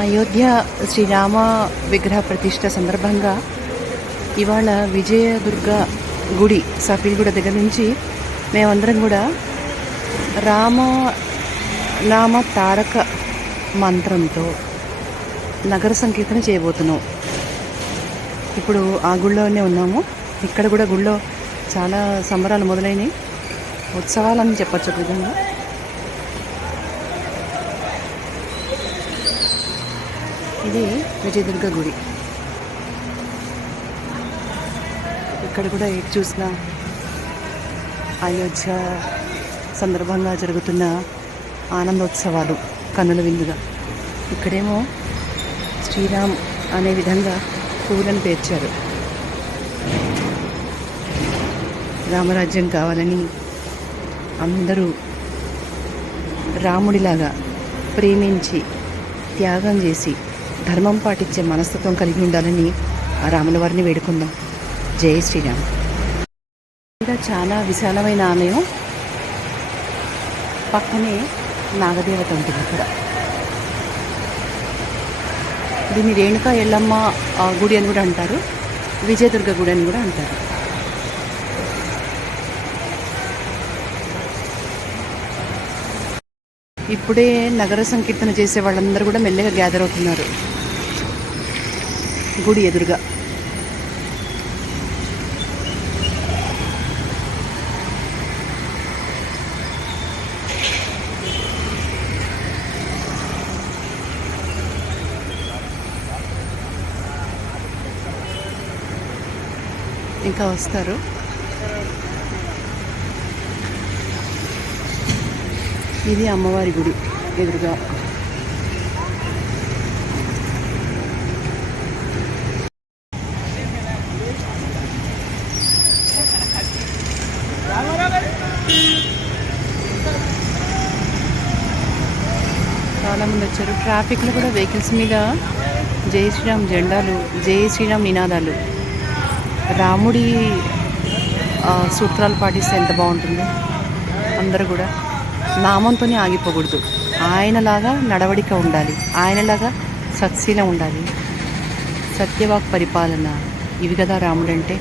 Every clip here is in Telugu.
అయోధ్య శ్రీరామ విగ్రహ ప్రతిష్ట సందర్భంగా ఇవాళ విజయదుర్గ గుడి సఫీల్గూడ దగ్గర నుంచి మేమందరం కూడా నామ తారక మంత్రంతో నగర సంకీర్తన చేయబోతున్నాం. ఇప్పుడు ఆ గుళ్ళోనే ఉన్నాము. ఇక్కడ కూడా గుళ్ళో చాలా సంబరాలు మొదలైనవి, ఉత్సవాలని చెప్పచ్చు విధంగా. ఇది విజయదుర్గ గుడి. ఇక్కడ కూడా ఎటు చూసినా అయోధ్య సందర్భంగా జరుగుతున్న ఆనందోత్సవాలు కన్నుల విందుగా. ఇక్కడేమో శ్రీరామ్ అనే విధంగా పువ్వులను పేర్చారు. రామరాజ్యం కావాలని అందరూ రాముడిలాగా ప్రేమించి త్యాగం చేసి ధర్మం పాటించే మనస్తత్వం కలిగి ఉండాలని ఆ రాముల వారిని వేడుకుందాం. జై శ్రీరామ్. ఇక్కడ చాలా విశాలమైన ఆలయం, పక్కనే నాగదేవత ఉంటుంది. ఇక్కడ దీన్ని రేణుకా ఎల్లమ్మ గుడి అని కూడా అంటారు, విజయదుర్గ గుడి అని కూడా అంటారు. ఇప్పుడే నగర సంకీర్తన చేసే వాళ్ళందరూ కూడా మెల్లగా గ్యాదర్ అవుతున్నారు గుడి ఎదురుగా. ఇంకా వస్తారు. ఇది అమ్మవారి గుడి ఎదురుగా. చాలామంది వచ్చారు. ట్రాఫిక్లో కూడా వెహికల్స్ మీద జై శ్రీరామ్ జెండాలు, జై శ్రీరామ్ నినాదాలు. రాముడి సూత్రాలు పాటిస్తే ఎంత బాగుంటుందో. అందరూ కూడా నామంతోనే ఆగిపోకూడదు. ఆయనలాగా నడవడిక ఉండాలి, ఆయనలాగా సత్శీలం ఉండాలి, సత్యవాక్ పరిపాలన. ఇవి కదా రాముడంటే.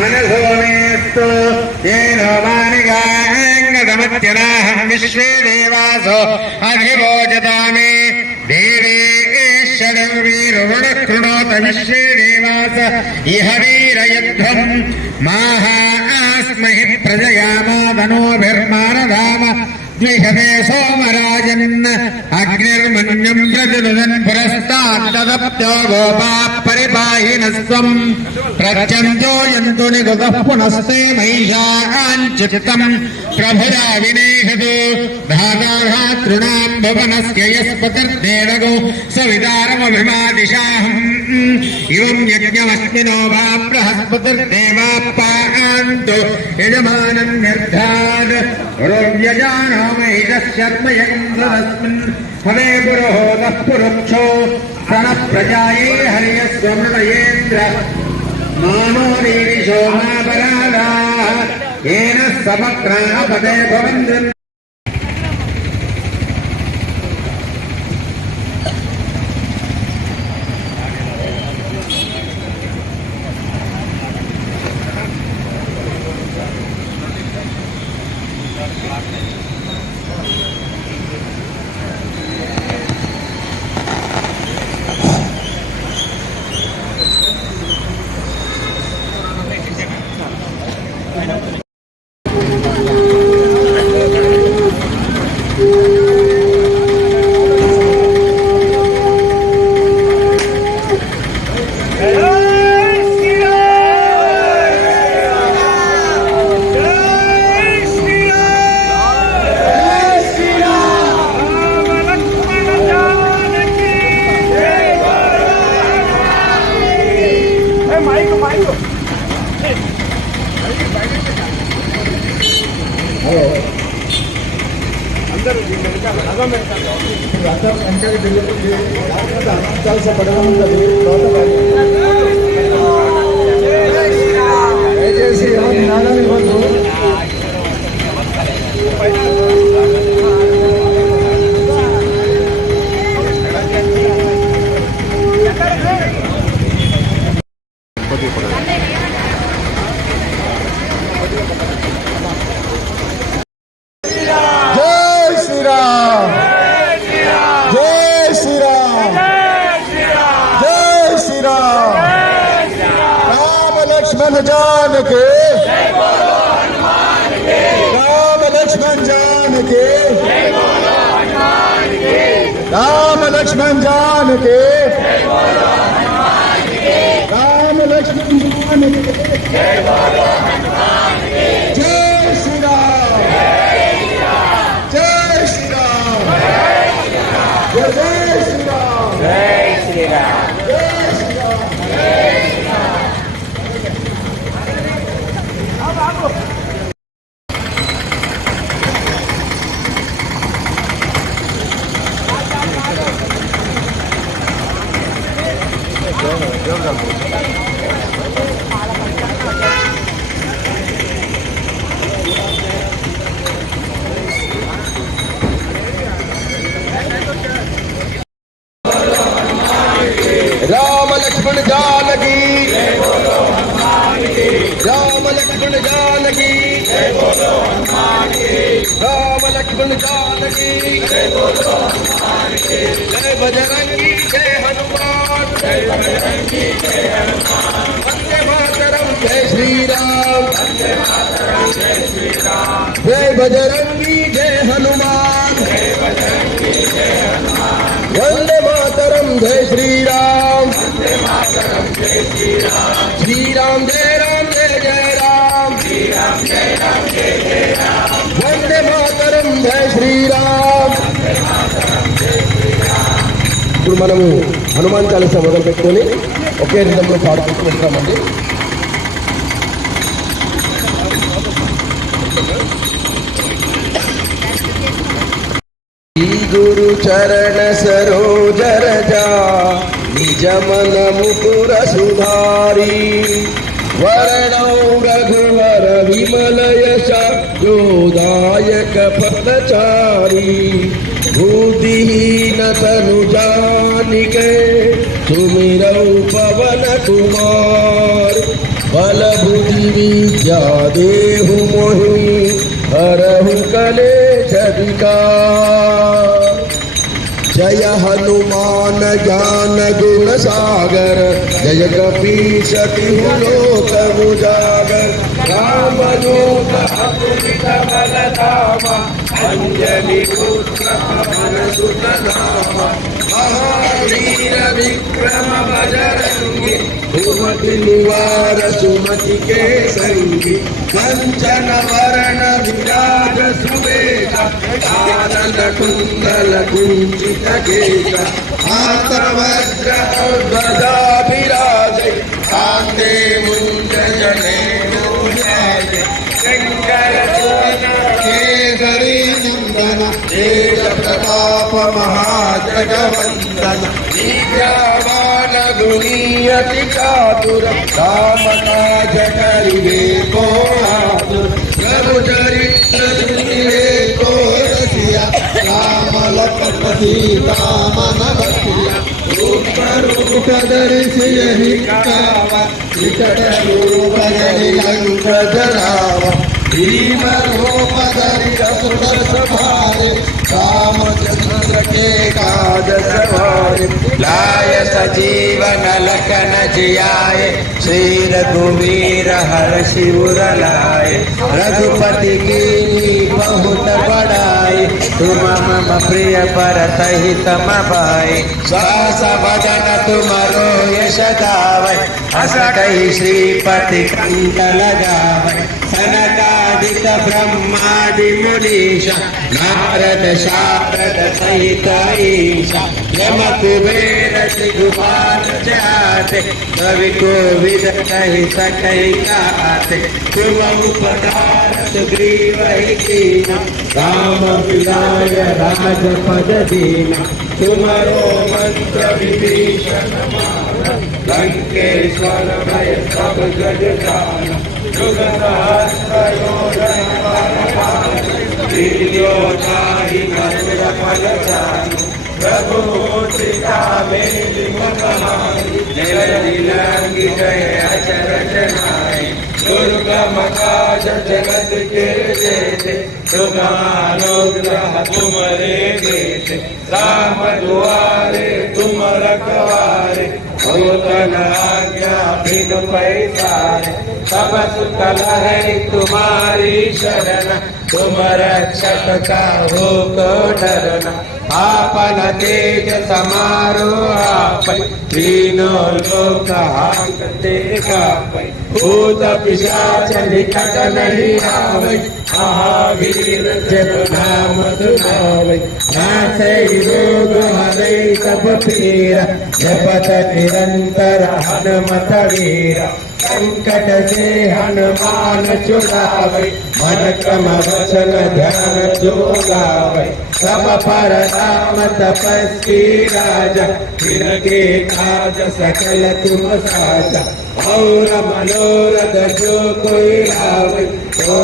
मनसोमेस्तु येनो मानिगाङ्गदमत्यनाहं विश्वे देवासो अधिवोचतामि देवी ईश्वरवीरुणः कृणोत विश्वे देवास इह वीरयध्वम् माहास्महि प्रजयामादनोभिर्मानधाम द्विषते सोमराजन् अग्निर्मन्यं प्रतिददन् पुरस्ताद्ददप्तो गोपाः परिपाहिनस्त्वम् प्रत्यन्तो यन्तु निगतः पुनस्ते महिषाञ्चित्तम् प्रभुजा विनेशतु धाताधातॄणाम् भुवनस्य यस्पतिर्देवगो सवितारमभिमादिशाहम् इवम् यज्ञमस्मिनो वा बृहस्पतिर्देवाप्पान्तु यजमानम् निर्धात् रोव्यजानो महिषश्चर्मयन्द्रस्मिन् हवे पुरोहोतः पुरुक्षो प्रणः प्रजाये हर्यस्वमृतयेन्द्र मानो रीरिषो मापराधाः येन समक्रापदे भवन्ति దయచేసి ఎవరు నినాదాలు ఇవ్వద్దు. జై శ్రీరామ్, జై శ్రీరామ్, జై శ్రీరామ్. రామ లక్ష్మణ జానకి, రామ లక్ష్మణ జానకి, రామ లక్ష్మణ జానకి, రామ లక్ష్మణ జానకి. జై శ్రీరామ్, జై శ్రీరామ్, జై శ్రీరామ్, జై శ్రీరామ్, జై శ్రీరామ్. राम लक्ष्मण जानकी, राम लक्ष्मण जानकी, राम लक्ष्मण जानकी, जय बजरंगी जय हनुमान, वंदे मातरम जय श्री राम, जय बजरंगी जय हनुमान, वंदे मातरम जय श्री राम, श्री राम जय जय राम, वंदे मातरम जय श्री राम. ఇప్పుడు మనము హనుమాన్ చాలీసా మొదలు పెట్టుకొని ఒకే రిధంలో పాడుకుంటూ వెళ్తామండి. गुरु चरण सरोज रजा, निज मन मुकुर सुधारी, वरणौ रघुवर विमल यश, योदायक पथचारी. बुद्धिहीन तनु जानिके, सुमिरौ पवन कुमार, बल बुद्धि विद्या देहु मोहि, हरहु कलेश विकार. जय हनुमान ज्ञान गुण सागर, जय कपीश तिहु लोक उजागर. राम दूत अतुलित बल धामा, अंजलि पुत्र पवन सुत नामा. महावीर विक्रम बजरंगी, सुमति निवार सुमति के संगी. कंचन वरण विराज सुवेगा, कानन कुंडल कुंचित केसा. हाथ वज्र ध्वजा विराजे, कांधे मुंज जनेऊ जाये. शंकर सुवन केसरी नंदन, तेज प्रताप महाजगवंदन. विद्यावान गुणीयति चातुर, राम काज करिबे को आतुर. प्रभु चरित्र सुनिबे को रसिया, राम लखन सीता मन बसिया. रूप रूप दर्शि यही कावा, विकट रूप धरि लंक जरावा. भीम रूप धरि असुर संहारे, रामचंद्र के काज सवारे. लाय सजीवन लखन जियाए, श्री रघुवीर हर्षि उर लाए. रघुपति कीन्ही बहुत बड़ाई, तुम मम प्रिय भरत हित भाई. सहस वदन तुमरो यश गावै, हस कहि श्रीपति कंठ लगावै. सनकादिक ब्रह्मादि मुनीश, नारद शारद सहित ईश. यम कुबेर दिगुपाल चार, गाते कवि को विद कही सकई गाते तुम उपकार सुग्रीव ही कीना राम विलाय राजपद दीना तुम्हारो मंत्र विभीषण माना लंकेश्वर भय सब जग जाना जुग सहस्र योजन वीर्योधारी मधुर फल जानु प्रभु सीता मेरी मुखमारी जय दिलांगी जय अचरज नाई दुर्गम काज जगत के जेते सुधानुग्रह तुमरे बेटे राम दुआरे तुम रखवारे भूतन आज्ञा बिन पैसारे सब सुख है तुम्हारी शरण तुम रक्षक का हो को डरना आपन तेज समारो आप तीनों लोक हांकते कापै भूत पिशाच निकट नहीं आवै महावीर जब नाम सुनावै नासै रोग हरै सब पीरा जपत निरंतर हनुमत वीरा संकट से हनुमान छुड़ावे मन क्रम वचन ध्यान जो गावे सब पर राम तपस्वी राजा जिनके काज सकल तुम साजा और मनोरथ जो कोई लावे तो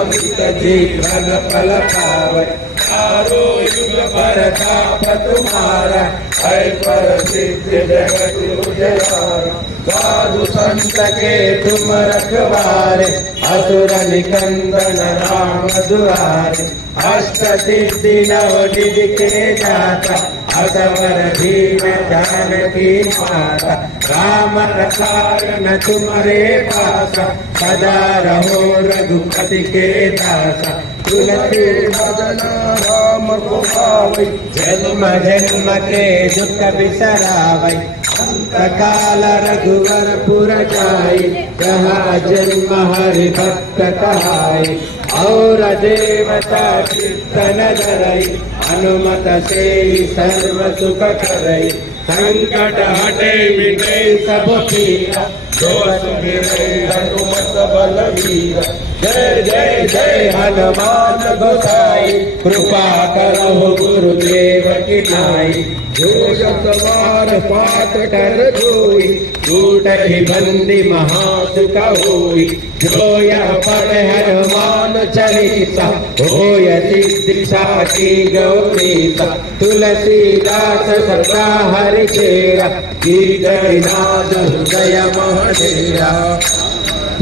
अमित जीवन फल पावे चारो युग पर ताप तुम्हारा है पर सिद्ध जगत उजियारा साधु संत के तुम रखवारे असुर निकंदन राम दुआरे अष्ट सिद्धि नव निधि के दाता असवर दीन जानकी माता राम रसायन तुम्हारे पासा सदा रहो रघुपति के दासा तुलसी भजन राम को पावै जन्म जन्म के दुख बिसरावै अंत काल रघुवर पुर जाई जहाँ जन्म हरि भक्त कहाई और देवता कीर्तन धरई हनुमत से सर्व सुख करई संकट हटे मिटे सब पीरा जो सुमिरै हनुमत बलवीरा जय जय जय हनुमान गोसाई कृपा करहु गुरुदेव की नाई जो सवार पाठ कर जोई टूटहि बंदी महासुख होई जो यह पढ़े हनुमान चालीसा होय सिद्धि साखी गौरीसा तुलसीदास सदा हरि चेरा कीर्तनाद हृदय महडेरा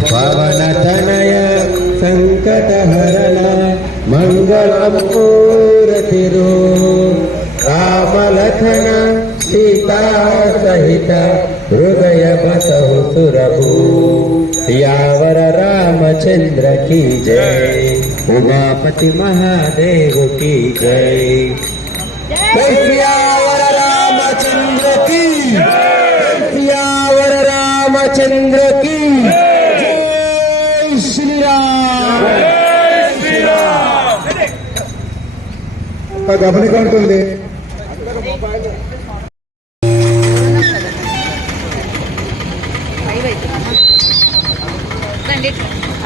पवन तनय संकट हरना मंगल मूर्ति राम लखन सीता सहित हृदय बसहु सुरभु सियावर रामचंद्र की जय उमापति महादेव की जय सियावर रामचंद्र की सियावर रामचंद्र की जय श्री राम గమనికంటుంది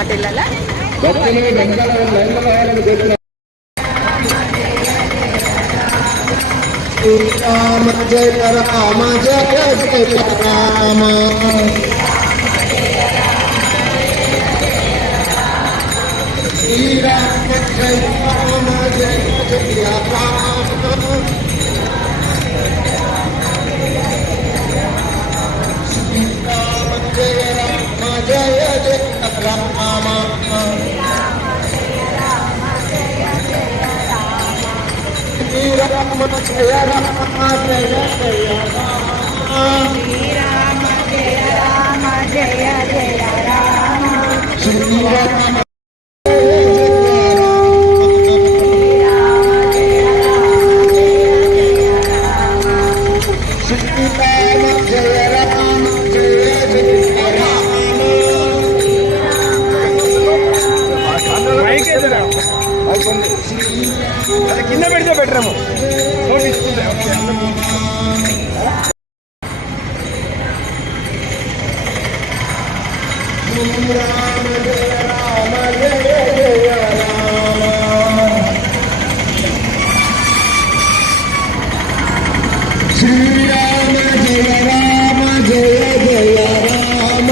అటు వెళ్ళాలా రామ జయ రామ జయ జయ రామ శ్రీరామ జయ రామ జయ జయ రామ శ్రీరామ జయ రామ జయ జయ రామ శ్రీరామ జయ రామ జయ జయ రామ శ్రీరామ జయ రామ జయ జయ రామ శ్రీరామ కింద పెడితే బెటర్ ఏమో శ్రీరామ జయ రామ జయ జయ రామ శ్రీరామ జయ రామ జయ జయ రామ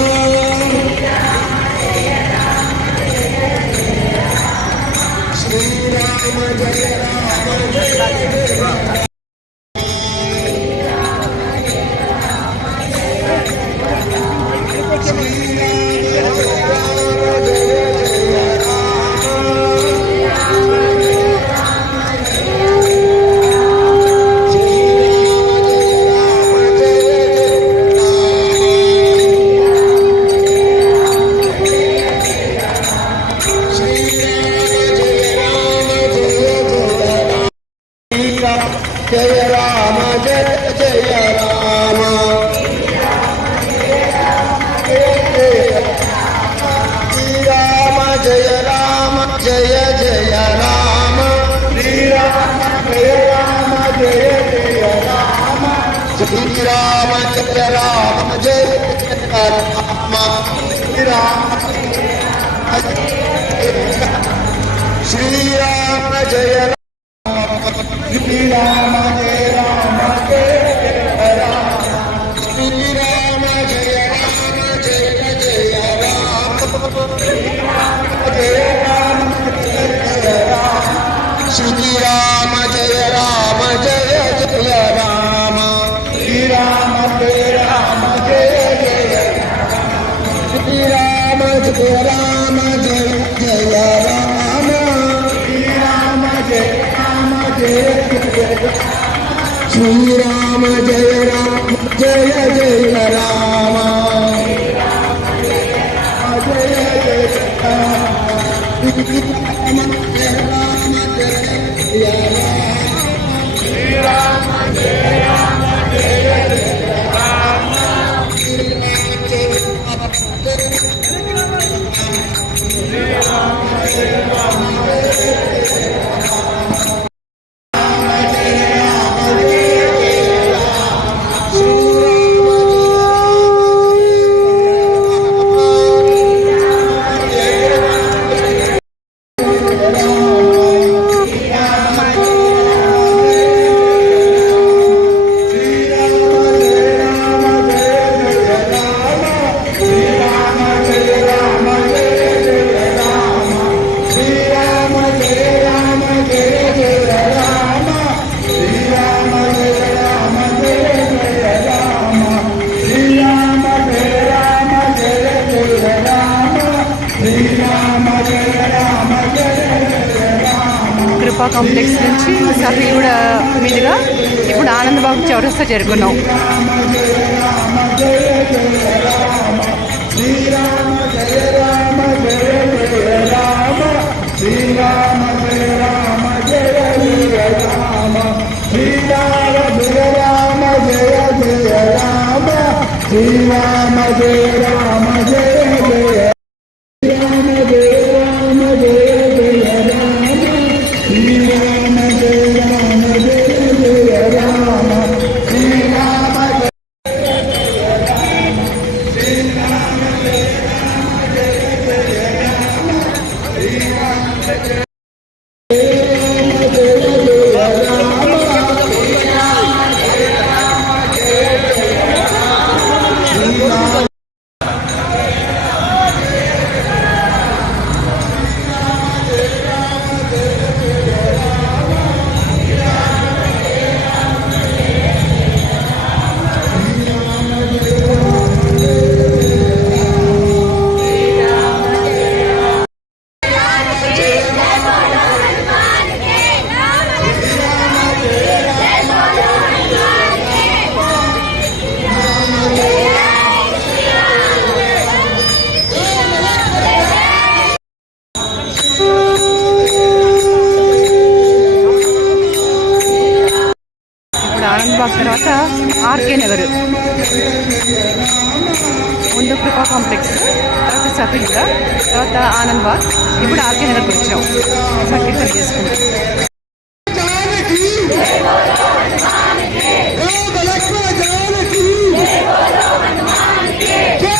జయ రామ జయ జయ రామ శ్రీరామ జయ రామ జయ జయ రామ శ్రీరామ జయ రామ జయ జయ రామ శ్రీరామ జయ రామ జయ జయ రామ శ్రీరామ జయ శ్రీరామ జయ రామ జయ రామ శ్రీరామ జయ రామ జయ జయ రామ జయ రామ జయ రామ శ్రీరామ జయ రామ జయ జయ రామ శ్రీరామ జయ రామ జయ జయ శ్రీరామ జయ రామ జయ జయ రామ శ్రీరామ జయ రామ జయ శ్రీరామ జయ రామ జయ జయ రామ జయ జయ రామ జయ శ్రీరామ జయ రామ జయ జయ రామ కృపా కాంప్లెక్స్ నుంచి సఫీగూడ మీదుగా ఇప్పుడు ఆనందబాబు చౌరస్తా చేరుకున్నాం. ఆనందబాగ్ తర్వాత ఆర్కే నగర్, ముందు కృపా కాంప్లెక్స్, తర్వాత సఫీగూడ, తర్వాత ఆనందబాగ్, ఇప్పుడు ఆర్కే నగర్కి వచ్చాం. సంకీర్తన చేసుకుంటాం. జై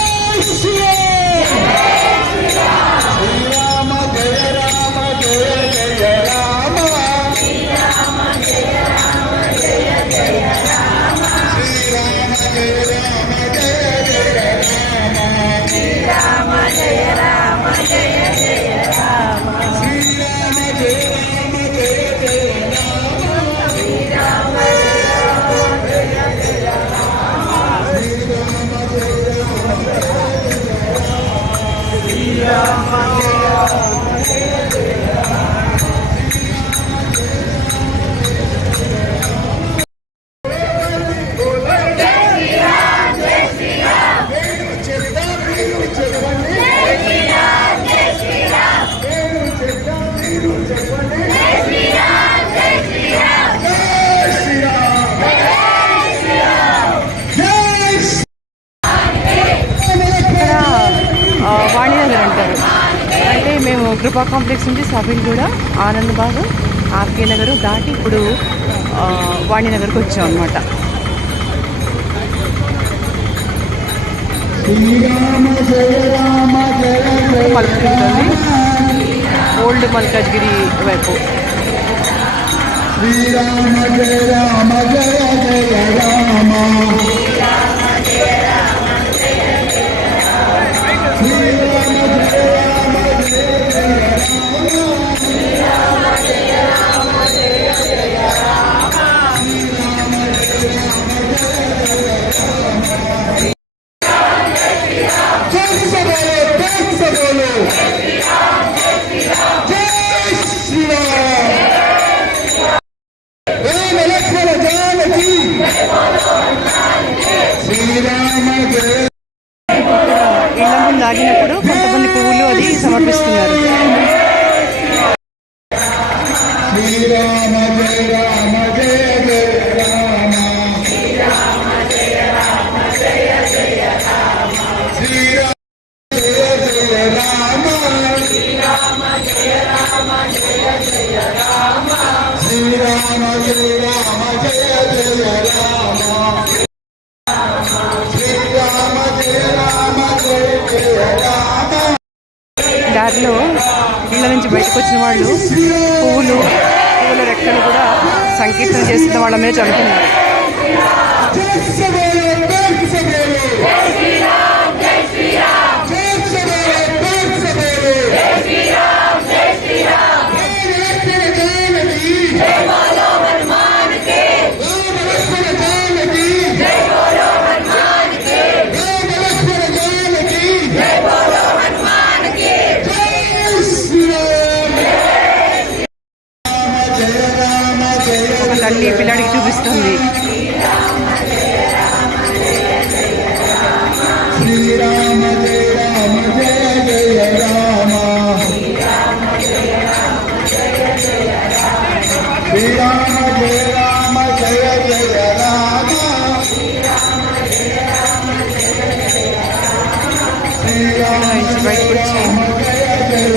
మేము కృపా కాంప్లెక్స్ నుంచి సఫీల్ కూడా ఆనందబాగ్ ఆర్కే నగర్ దాటి ఇప్పుడు వాణినగర్కి వచ్చాం అనమాట. మల్కజ్గిరి ఓల్డ్ మల్కజ్గిరి వైపు. శ్రీరామ జయ రామ జయ జయ రామ ఇళ్ళ ముందు ఆగినప్పుడు కొంతమంది పువ్వులు అది సమర్పిస్తున్నారు. శ్రీరామ జయ రామ జయ జయ రామ శ్రీరామ జయ రామ జయ జయ రామ శ్రీరామ జయ జయ రామ శ్రీరామ జయ రామ జయ జయ రామ శ్రీరామ జయ రామ జయ జయ రామ శ్రీరామ జయ రామ జయ జయ రామ. దారిలో ఇళ్ళ నుంచి బయటకు వచ్చిన వాళ్ళు పువ్వుల రెక్కలు కూడా సంకీర్తన చేస్తున్న వాళ్ళ మీద చదువుతున్నారు. ఒక తల్లి పిల్లాడికి చూపిస్తుంది. శ్రీరామ జయ రామ జయ జయ రామ శ్రీరామ జయ రామ జయ జయ రామ ఇళ్ళ నుంచి బయటకు వచ్చి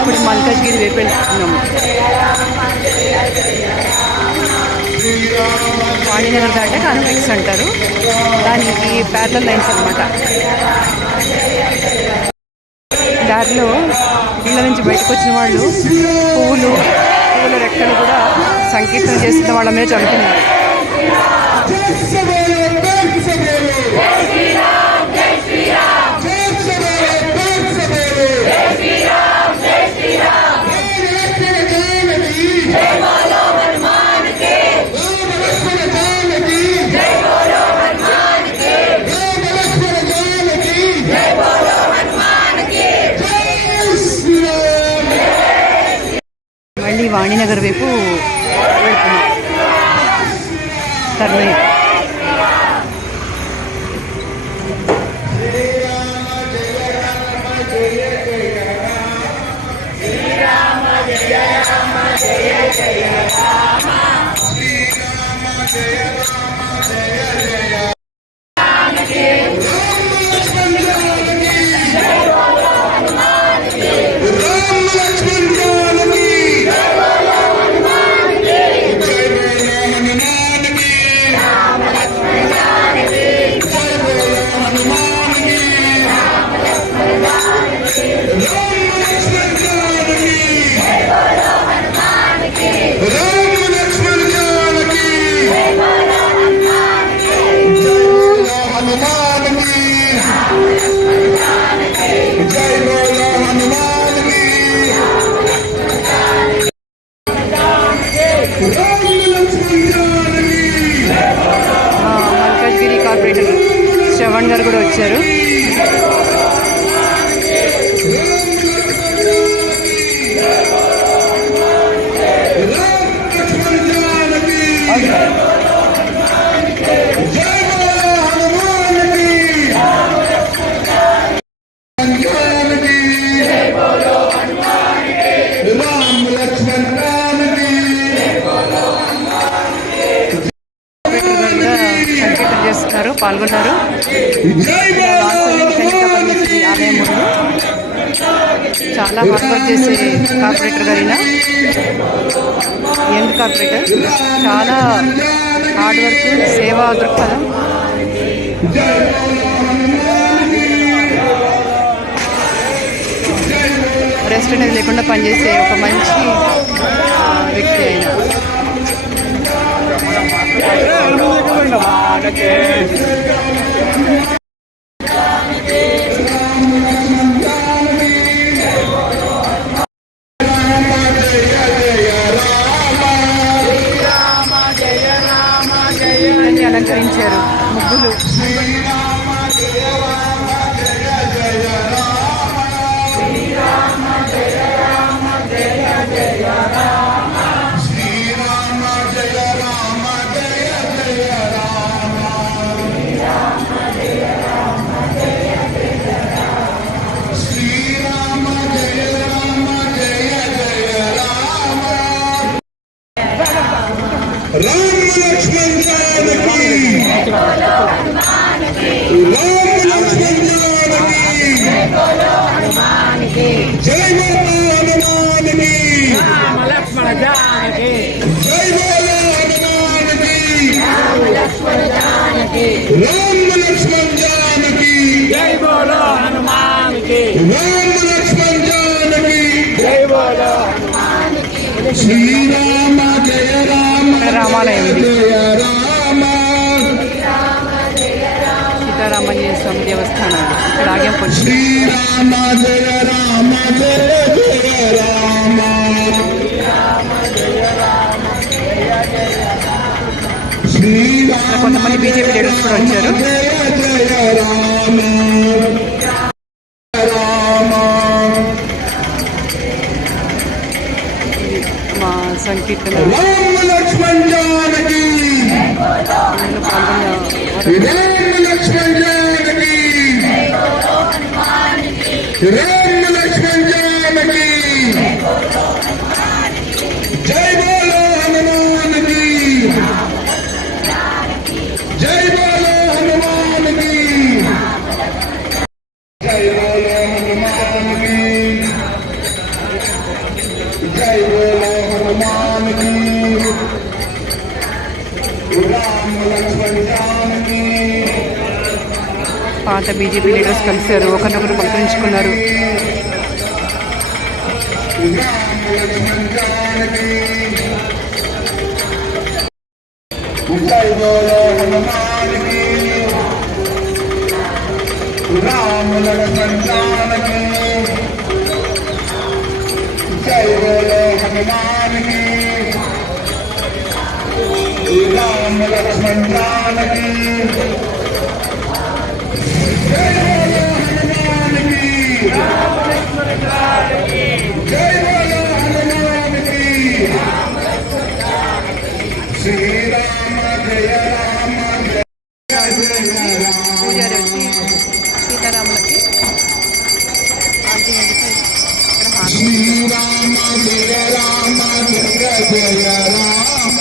ఇప్పుడు మల్కజ్గిరి వైపు వెళ్తున్నాము. వాణినగర్ దాటే కాన్ఫ్లెక్స్ అంటారు. దానికి ప్యారలల్ లైన్స్ అనమాట. దారిలో ఇళ్ళ నుంచి బయటకు వచ్చిన వాళ్ళు పువ్వుల రెక్కలు కూడా సంకీర్తన చేస్తున్న వాళ్ళ మీద చదువుతున్నారు. మళ్ళీ వాణినగర్ వైపు వెళ్తున్నాం. టర్నింగ్. మల్కజ్గిరి కార్పొరేటర్ శ్రవణ్ గారు కూడా వచ్చారు. राम लक्ष्मण राम की చాలా హార్డ్ వర్క్ చేసే కార్పొరేటర్ గారిన యంగ్ కార్పొరేటర్, చాలా హార్డ్ వర్క్, సేవా దృక్పథం. రెస్ట్ అనేది లేకుండా పనిచేసే ఒక మంచి వ్యక్తి అయిన. అలంకరించారు ముగ్గులు. శ్రీరామ జయ రామ రామాలయం ఇది. జయ రామ సీతారామయ్య స్వామి దేవస్థానం ఇక్కడ ఆగ్యంపల్లి. శ్రీరామ జయ రామ జయ జయ రామ శ్రీరామ కొంతమంది బీజేపీ లీడర్స్ కూడా వచ్చారు. జయ జయ రామ రామ మా సంకీర్తన రామ లక్ష్మణ జానకి పాల్గొన్న రామ లక్ష్మణ జానకి రామ లక్ష్మణ జానకి జై బోలో హనుమాన్ కి జై బోలో హనుమాన్ కి జై బోలో హనుమాన్ కి జై బోలో హనుమాన్ కి రామ లక్ష్మణ జానకి పాత బీజేపీ లీడర్స్ కలిశారు, ఒకరినొకరు పలకరించుకున్నారు. జై బోలో హనుమాన్ కి రామ లక్ష్మణ జానకి జై బోలో హనుమాన్ కి రామ లక్ష్మణ జానకి జై బోలో హనుమాన్ కి జై బోలో హనుమాన్ కి శ్రీరామ జయ రామ జయ జయ రామ పూజారి వచ్చి సీతారాములకి ఆంటీ ఇక్కడ హారతి. శ్రీరామ జయ రామ జయ జయ రామ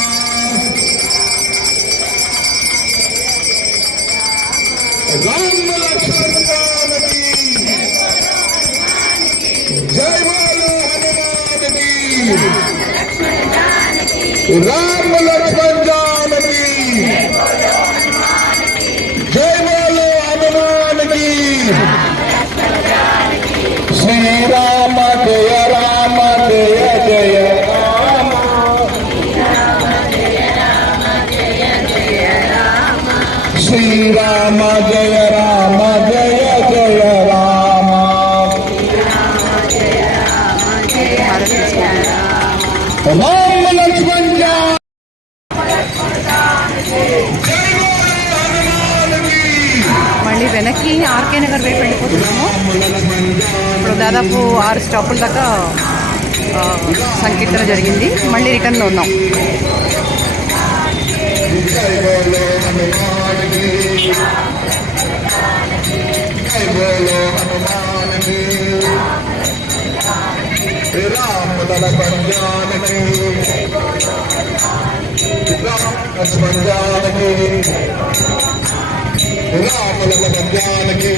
రామ లక్ష్మణ జానకి జై బోలో హనుమాన్ కి రామ లక్ష్మణ జానకి జై బోలో హనుమాన్ కి శ్రీరామ జయ రామ జయ జయ రామ శ్రీరామ జయ రామ జయ జయ రామ హారతి తీసుకుంటున్నారు. రామ లక్ష్మణ జానకి మళ్ళీ వెనక్కి ఆర్కే నగర్ వైపు వెళ్ళిపోతున్నాము. ఇప్పుడు దాదాపు 6 స్టాపుల దాకా సంకీర్తన జరిగింది. మళ్ళీ రిటర్న్లో ఉన్నాం. జై బోలో హనుమాన్ కి జై బోలో హనుమాన్ కి రామ లక్ష్మణ జానకి రామ లక్ష్మణ జానకి రామ లక్ష్మణ జానకి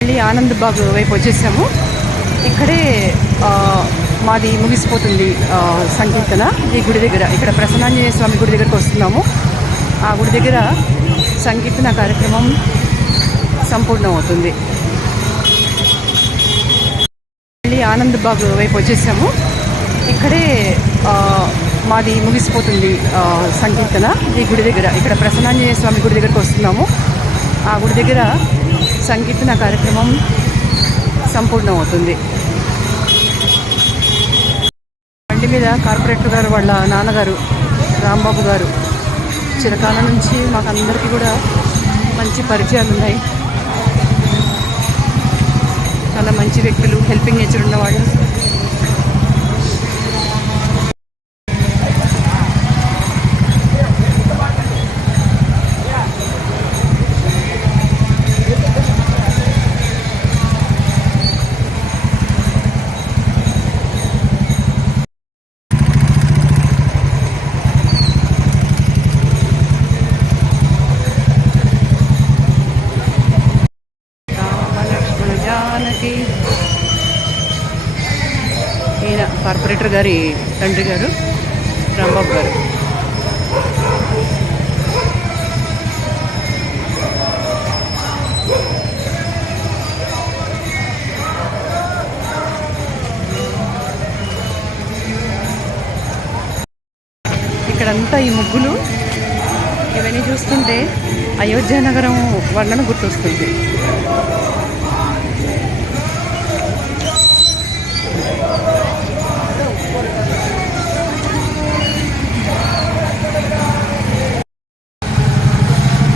మళ్ళీ ఆనంద్ బాగ్ వైపు వచ్చేసాము. ఇక్కడే మాది ముగిసిపోతుంది సంకీర్తన. ఈ గుడి దగ్గర, ఇక్కడ ప్రసన్నాంజనేయ స్వామి గుడి దగ్గరకు వస్తున్నాము. ఆ గుడి దగ్గర సంకీర్తన కార్యక్రమం సంపూర్ణమవుతుంది. మళ్ళీ ఆనంద్ బాగ్ వైపు వచ్చేసాము. ఇక్కడే మాది ముగిసిపోతుంది సంకీర్తన. ఈ గుడి దగ్గర, ఇక్కడ ప్రసన్నాంజనేయ స్వామి గుడి దగ్గరకు వస్తున్నాము. ఆ గుడి దగ్గర సంకీర్తన కార్యక్రమం సంపూర్ణమవుతుంది. బండి మీద కార్పొరేటర్ గారు వాళ్ళ నాన్నగారు రాంబాబు గారు చిరకాలం నుంచి మాకు అందరికీ కూడా మంచి పరిచయాలు ఉన్నాయి. చాలా మంచి వ్యక్తులు, హెల్పింగ్ నేచర్ ఉన్నవాళ్ళు. ఈయన కార్పొరేటర్ గారి తండ్రి గారు రాంబాబు గారు. ఇక్కడంతా ఈ ముగ్గులు, ఇవన్నీ చూస్తుంటే అయోధ్య నగరం వర్ణన గుర్తొస్తుంది.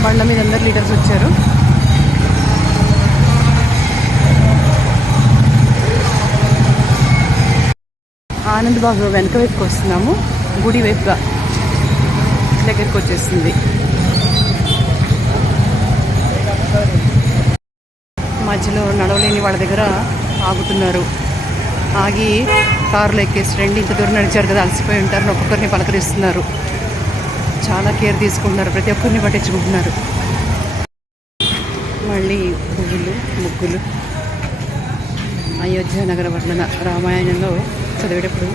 బండ్ల మీద అందరు లీడర్స్ వచ్చారు. ఆనంద్ బాగ్ వెనక వైపుకి వస్తున్నాము. గుడి వైపుగా దగ్గరికి వచ్చేస్తుంది. మధ్యలో నడవలేని వాళ్ళ దగ్గర ఆగుతున్నారు. ఆగి కారులో ఎక్కేసి రండి, ఇంత దూరం నడిచారు కదా, అలసిపోయి ఉంటారు, ఒక్కొక్కరిని పలకరిస్తున్నారు. చాలా కేర్ తీసుకుంటున్నారు, ప్రతి ఒక్కరిని పట్టించుకుంటున్నారు. మళ్ళీ పువ్వులు, ముగ్గులు, అయోధ్య నగర వర్ణన రామాయణంలో చదివేటప్పుడు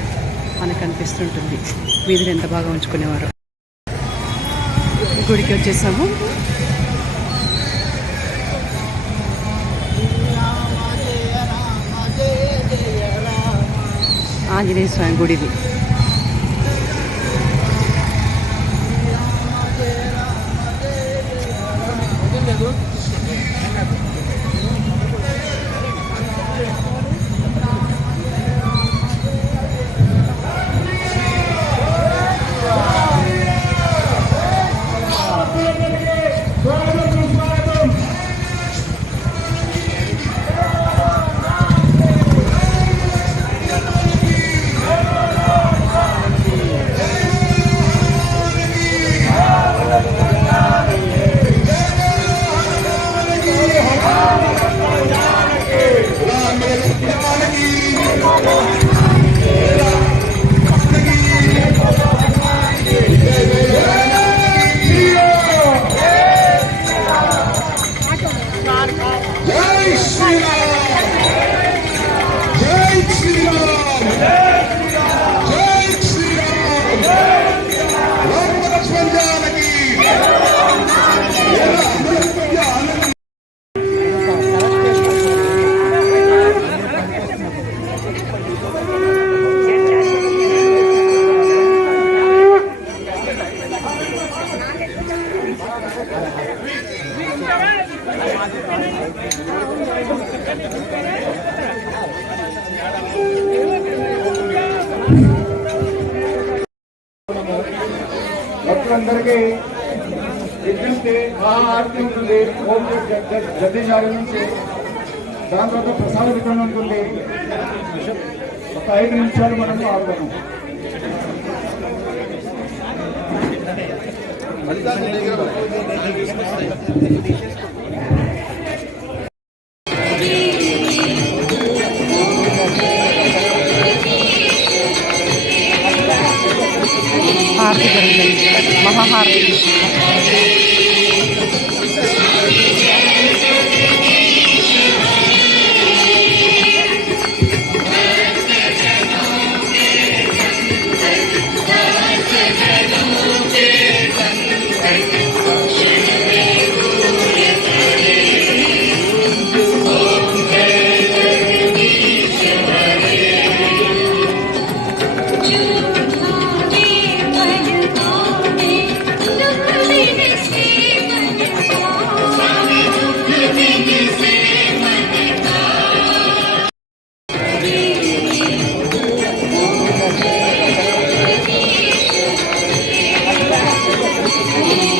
మనకు అనిపిస్తుంటుంది వీధిని ఎంత బాగా ఉంచుకునేవారు. గుడికి వచ్చేసాము. ఆంజనేయ స్వామి గుడిది. భక్తులందరికీ విజ్ఞప్తి ఆరతి ఉంటుంది ఓం జగదీశాల నుంచి. దాని తర్వాత ప్రసాద వితరణ ఉంటుంది. ఒక 5 నిమిషాలు మనం ఆడతాము. హారతి జరుగుతుంది, మహాహారతి.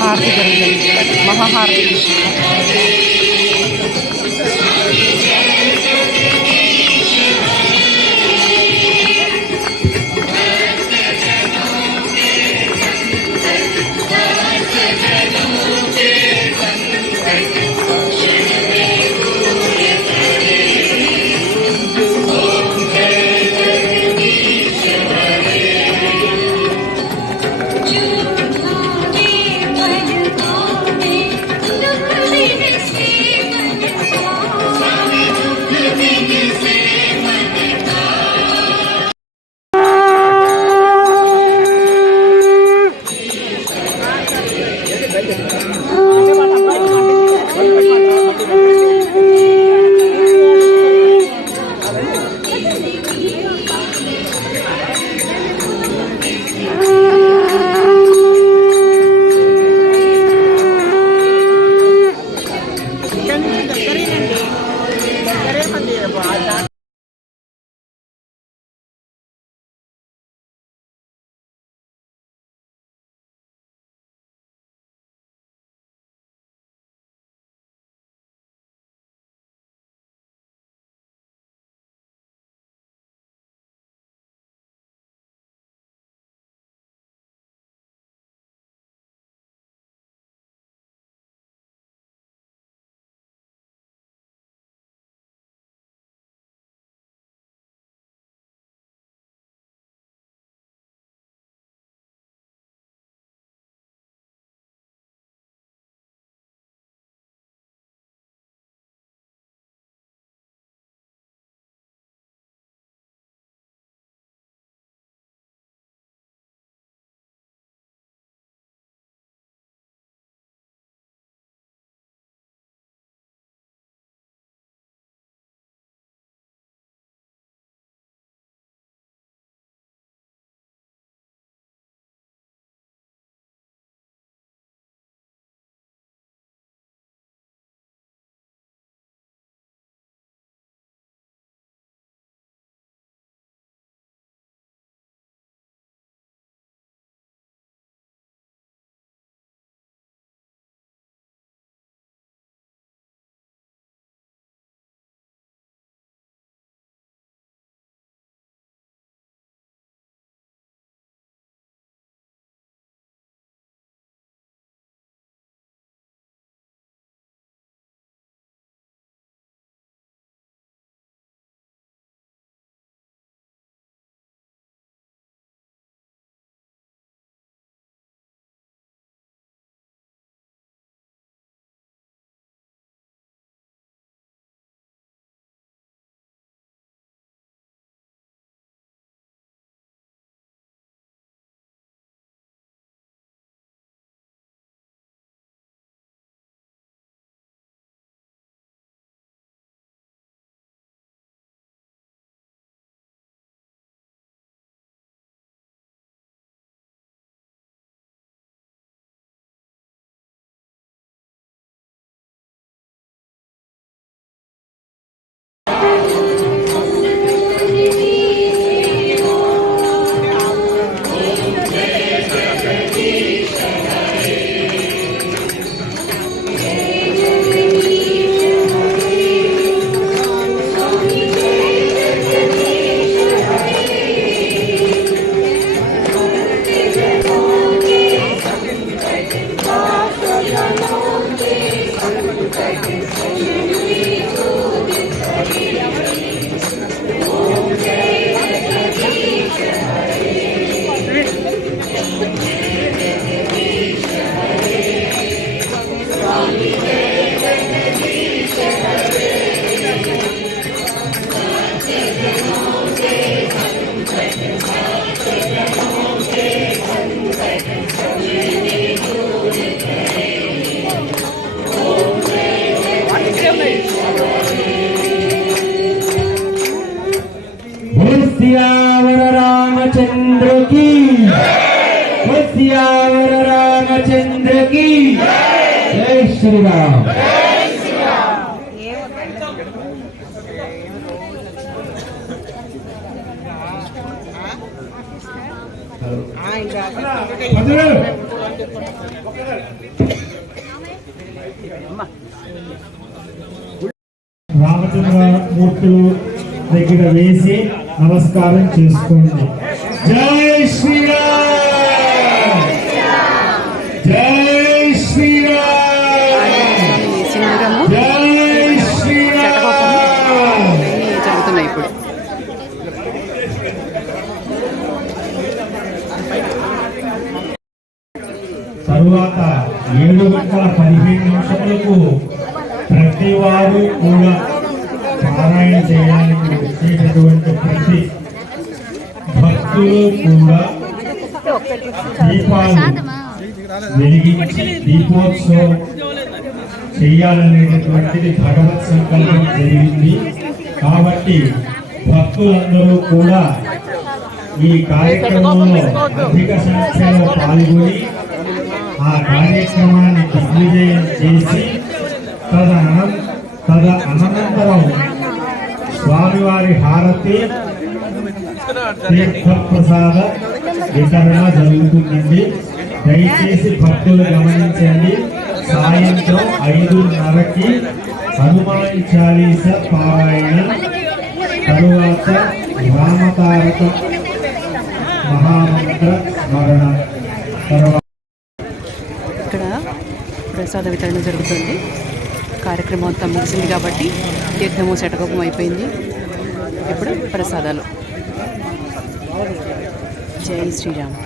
హారతి జరుగుతుంది, మహాహారతి. శ్రీరామ్. రామచంద్రమూర్తులు దగ్గర వేసి నమస్కారం చేసుకోండి. జై శ్రీరామ్, జై శ్రీరామ్, సింధూరము జై శ్రీరామ్. ఇవన్నీ జరుగుతున్నాయి ఇప్పుడు. తరువాత 7:15 ప్రతి వారు కూడా పారాయణ చేయడానికి వచ్చేటటువంటి ప్రతి భక్తులు కూడా దీపాలు వెలిగించి దీపోత్సవం చేయాలనేటటువంటిది భగవత్ సంకల్పం జరిగింది. కాబట్టి భక్తులందరూ కూడా ఈ కార్యక్రమంలో అధిక సంఖ్యలో పాల్గొని ఆ కార్యక్రమాన్ని దిగ్విజయం చేసి అనంతరం స్వామివారి హారతి తీర్థప్రసాద వితరణ జరుగుతుందండి. దయచేసి భక్తులు గమనించండి. సాయంత్రం 5:30కి హనుమాన్ చాలీస పారాయణ, తరువాత రామతారక మహామంత్ర స్మరణ, తర్వాత ఇక్కడ ప్రసాద వితరణ జరుగుతుంది. కార్యక్రమం అంతా ముగిసింది కాబట్టి తీర్థము శటకము అయిపోయింది. ఇప్పుడు ప్రసాదాలు. జై శ్రీరామ్.